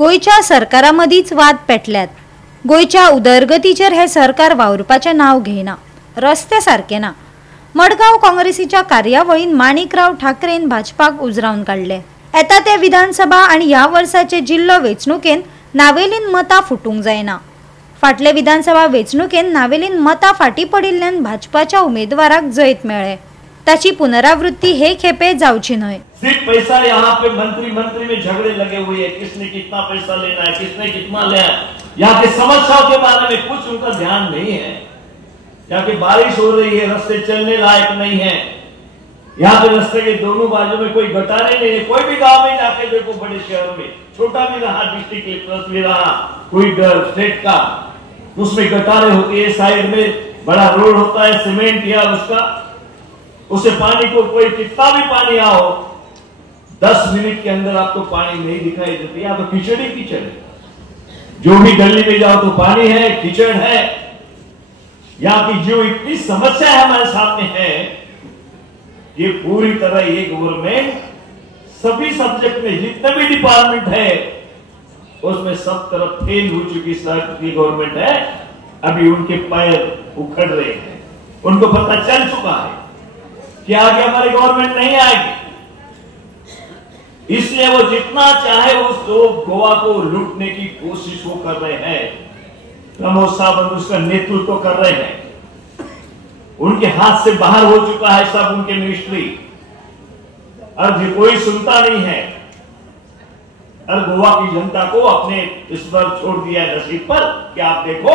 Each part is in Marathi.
गोयच्या सरकारामदींच वाद पेटल्यात। गोयच्या उदरगतीचेर हे सरकार वावरपाचे नाव घेना, रस्ते सारके ना। मडगांव काँग्रेसीच्या कार्यावळीन माणिकराव ठाकरेन भाजपाक उजरावन काढले। येता ते विधानसभा आणि ह्या वर्साचे जिल्लो वेंचणुकेन नावेलीन मतां फुटूंक जायना। फाटले विधानसभा वेंचणुकेन नावेलीन मतां फाटी पडिल्ल्यान भाजपाच्या उमेदवाराक जैत मेळ्ळे। ताची पुनरावृत्ती हे खेपे जावची न्हय। सिर्फ पैसा यहाँ पे मंत्री में झगड़े लगे हुए हैं, किसने कितना पैसा लेना है, किसने कितना लेना है। यहाँ के समस्याओं के बारे में कुछ उनका ध्यान नहीं है। यहाँ की बारिश हो रही है, रास्ते चलने लायक नहीं है। यहाँ पे रास्ते के दोनों बाजू में कोई गटारे नहीं है। कोई भी गांव में जाके देखो, बड़े शहर में, छोटा भी रहा, डिस्ट्रिक्ट प्लस भी रहा, कोई स्टेट का, उसमें गटारे होती है। साइड में बड़ा रोड होता है, सीमेंट या उससे पानी को कोई कितना भी पानी आओ, 10 मिनट के अंदर आपको पानी नहीं दिखाई देती। या तो कीचड़ ही कीचड़ है, जो भी गली में जाओ तो पानी है, कीचड़ है। यहाँ की जो इतनी समस्या हमारे सामने है, ये पूरी तरह ये गवर्नमेंट सभी सब्जेक्ट में जितने भी डिपार्टमेंट है उसमें सब तरफ फेल हो चुकी की गवर्नमेंट है। अभी उनके पैर उखड़ रहे हैं, उनको पता चल चुका है कि आगे हमारी गवर्नमेंट नहीं आएगी। इसलिए वो जितना चाहे उस गोवा को लूटने की कोशिश वो कर रहे हैं। प्रमोद सावंत उसका नेतृत्व कर रहे हैं, उनके हाथ से बाहर हो चुका है सब उनके मिनिस्ट्री। अब ये कोई सुनता नहीं है। और गोवा की जनता को अपने इस पर छोड़ दिया है नसीब पर कि आप देखो,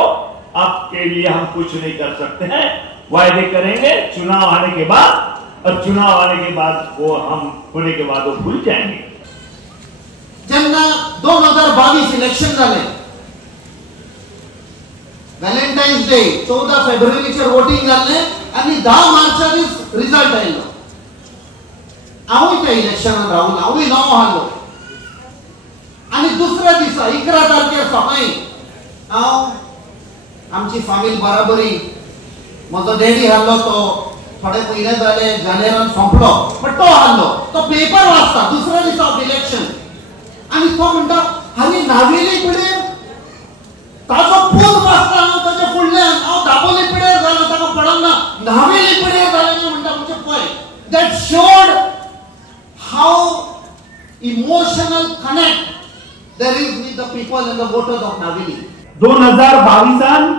आपके लिए हम कुछ नहीं कर सकते हैं। वायदे करेंगे चुनाव आने के बाद, और चुनाव आने के बाद वो हम होने के बाद वो भूल जाएंगे। जेन्ना 2022 इलेक्शन झाले, व्हॅलेंटाईन्स डे 14 फेब्रुवारीचेर वोटिंग जाल्ले आणि 10 मार्चार रिजल्ट आयलो। हांवूय त्या इलेक्शनात रावून हांवूय नांव हारलो। आणि दुसऱ्या दिसा 11 तारखेर सकाळी हांव आमची फामील बराबरी म्हजो डॅडी हारलो, तो थोडे महिने जाले जानेरान संपलो, पण तो हारलो। तो पेपर वाचता दुसऱ्या दिसा ऑफ इलेक्शन आणि तो म्हणटा, अरे नावेली पिडेर ताजो पूत वाचता, हांव ताचे फुडल्यान हांव दाबोली पिडेर जालो, ताका पडना नावेली पिडेर जालें म्हणटा म्हणजे पळय। That showed how emotional connect there is with the people and the voters of Navelim. 2022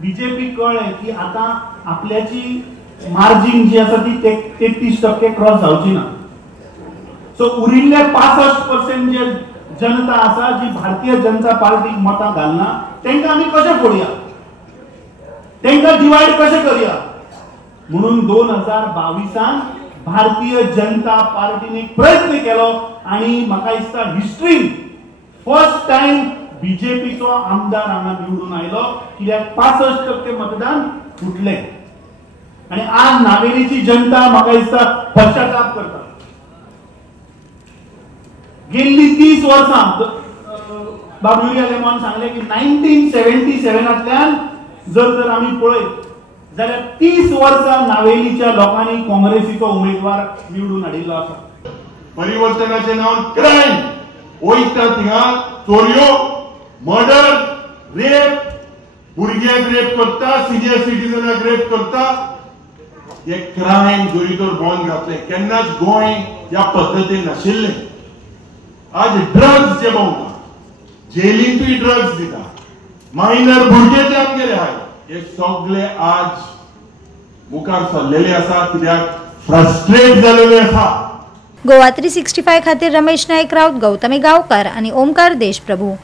BJP कळ्ळें की आता आपल्याची मार्जिन जी आसा ती 33% क्रॉस जावची ना। सो उरिल्ले 65% जे जनता आसा जी भारतीय जनता पार्टीक मतां घालना, तेंकां आमी कशें फोडया, तेंकां डिवायड कशें करया म्हणून 2022 भारतीय जनता पार्टीने एक प्रयत्न केलो। आणि म्हाका दिसता हिस्ट्रीन फर्स्ट टाइम बीजेपीचो आमदार हांगा निवडून आयलो, कित्याक 65% मतदान फुटले। आणि आज नावेलीची जनता म्हाका दिसता पश्चाताप करता। गेल्ली 30 वर्सां बाबुरिया लेमॉन सांगले की 1977तल्यान जर आमी पळयत जाल्यार 30 वर्सां नावेलीच्या लोकांनी काँग्रेसीचो उमेदवार निवडून हाडिल्लो आसा। परिवर्तनाचे नांव क्रायम वयता थिंगा चोरयो, मर्डर, रेप, भुरग्यांक रेप करता, सिनियर सिटीजनाक रेप करता। हे क्रायम जोरी तर बंद घातले। केन्नाच गोंय ह्या पद्दतीन नाशिल्लें। आज ड्रग्स जे भोंवता, जेलींतूय ड्रग्स दिता, मायनर भुरगे जे आमगेले आहाय, हे सगळे आज मुखार सरलेले आसा, कित्याक फ्रस्ट्रेट जालेले आसा। गोवा 365 खातीर रमेश नायक राऊत, गौतमी गांवकार आणि ओमकार देशप्रभू।